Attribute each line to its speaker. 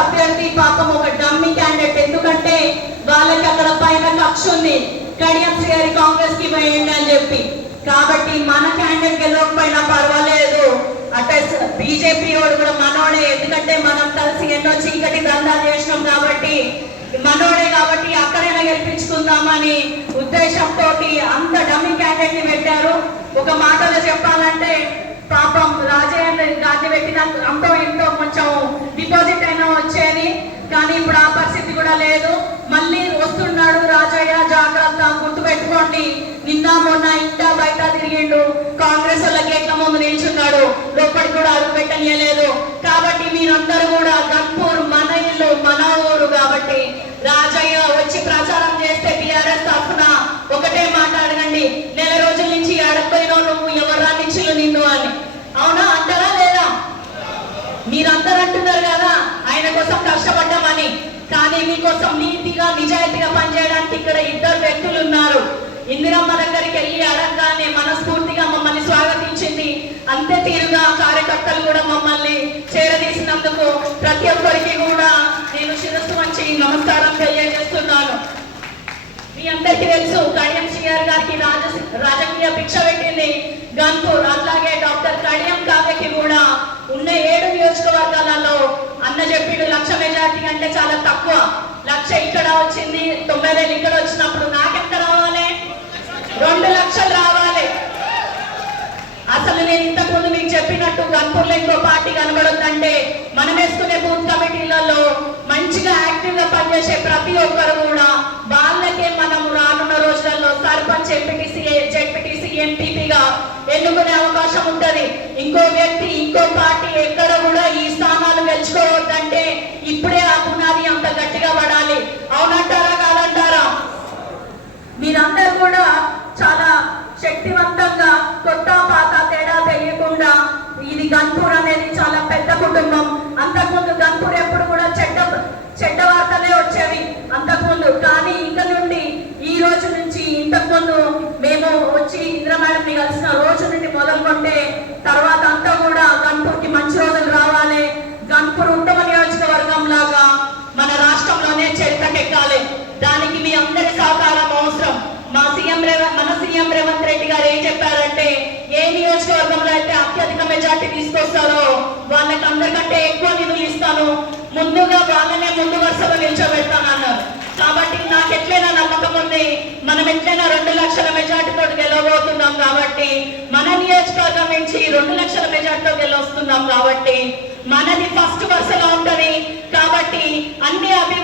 Speaker 1: అభ్యర్థి పాపం ఒక డమ్మి క్యాండిడేట్ ఎందుకంటే వాళ్ళకి అక్కడ పైన కక్ష ఉంది. కడియం గారి కాంగ్రెస్కి పోయండి అని చెప్పి. కాబట్టి మన క్యాండిడేట్ గెలవకపోయినా పర్వాలేదు. అట్ట బీజేపీ వాడు కూడా మనోడే. ఎందుకంటే మనం కలిసి ఎన్నో చీకటి దందాలు చేసినాం కాబట్టి. మనోడే కాబట్టి అక్కడైనా గెలిపించుకుందామని ఉద్దేశంతో అంత డమ్మి క్యాండిడేట్ని పెట్టారు. ఒక మాటలో చెప్పాలంటే పాపం రాజేంద్ర రాజ్య పెట్టిన అంతో పరిస్థితి లేదు మళ్ళీ వస్తున్నాడు రాజయ్య జాగ్రత్త గుర్తు పెట్టుకోండి నిన్న మొన్న ఇంట బయట తిరిగిండు. కాంగ్రెస్ వాళ్ళ గేట్ల ముందు నిల్చున్నాడు? లోపలికి కూడా అడుగు పెట్టనియలేదు. కాబట్టి మీరందరూ కూడా గంపూర్ మన ఇల్లు మన ఊరు కాబట్టి రాజయ్య వచ్చి ప్రచారం చేస్తే టిఆర్ఎస్ తరఫున కానీ మీకోసం నీతిగా నిజాయితీగా పనిచేయడానికి ఇక్కడ ఇద్దరు వ్యక్తులు ఉన్నారు. ఇందిరమ్మ దగ్గరికి వెళ్ళి అడగగానే మనస్ఫూర్తిగా మమ్మల్ని స్వాగతించింది. అంతే తీరుగా కార్యకర్తలు కూడా మమ్మల్ని చేరదీసినందుకు ప్రతి ఒక్కరికి కూడా నేను శిరస్సు వచ్చి నమస్కారం తెలియజేస్తున్నాను. మీ అందరికీ తెలుసు కైఎంసీఆర్ సిఆర్ గారికి రాజ రాజకీయ భిక్ష పెట్టింది. గన్పూర్ అట్లాగే డాక్టర్ కడియం కావ్యకి కూడా ఉన్న ఏడు నియోజకవర్గాలలో అన్న చెప్పిండు లక్ష మెజార్టీ అంటే చాలా తక్కువ. లక్ష ఇక్కడ వచ్చింది తొంభై వేలు ఇక్కడ వచ్చినప్పుడు నాకెంత రావాలి? రెండు లక్షలు రావాలి. అసలు నేను ఇంతకు ముందు మీకు చెప్పినట్టు గన్పూర్లో ఇంకో పార్టీ కనబడొద్దంటే మనం వేసుకునే బూత్ కమిటీలలో మంచిగా యాక్టివ్గా పనిచేసే ప్రతి ఒక్కరు కూడా వాళ్ళకే మనం రానున్న రోజులలో సర్పంచ్ ఎంపీటీసీ జెడ్పీటీసీ ఎంపీపీగా ఎన్నుకునే అవకాశం ఉంటది. ఇంకో వ్యక్తి ఇంకో పార్టీ ఎక్కడ కూడా ఈ స్థానాలు గెలుచుకోవాలి మీరందరూ కూడా చాలా శక్తివంతంగా కొత్త పాత తేడా తెలియకుండా ఇది గన్పూర్ అనేది చాలా పెద్ద కుటుంబం. అంతకుముందు గన్పూర్ ఎప్పుడు కూడా చెడ్డ చెడ్డ వార్తలే వచ్చేవి అంతకుముందు. కానీ ఇంక నుండి ఈ రోజు నుంచి ఇంతకు ముందు మేము వచ్చి ఇంద్ర మేడంని కలిసిన రోజు నుండి మొదలుకొంటే తర్వాత అంతా కూడా గన్పూర్కి మంచి రోజులు రావాలి. గన్పూర్ ఉత్తమ నియోజకవర్గం లాగా మన రాష్ట్రంలోనే చరిత్రకెక్కాలి చెప్పారంటే ఏ నియోజకవర్గంలో అయితే అత్యధిక మెజార్టీ తీసుకొస్తారో వాళ్ళకి అందరికంటే ఎక్కువ నిధులు ఇస్తాను. ముందుగా వాళ్ళనే ముందు వరుసలో నిల్చోబెడతానన్నారు కాబట్టి నాకు ఎట్లైనా నమ్మకం ఉంది మనం ఎట్లైనా రెండు లక్షల మెజార్టీతో గెలవబోతున్నాం కాబట్టి మన నియోజకవర్గం నుంచి రెండు లక్షల మెజార్టీతో గెలవస్తున్నాం కాబట్టి మనది ఫస్ట్ వరుసలో ఉంటుంది. కాబట్టి అన్ని అభివృద్ధి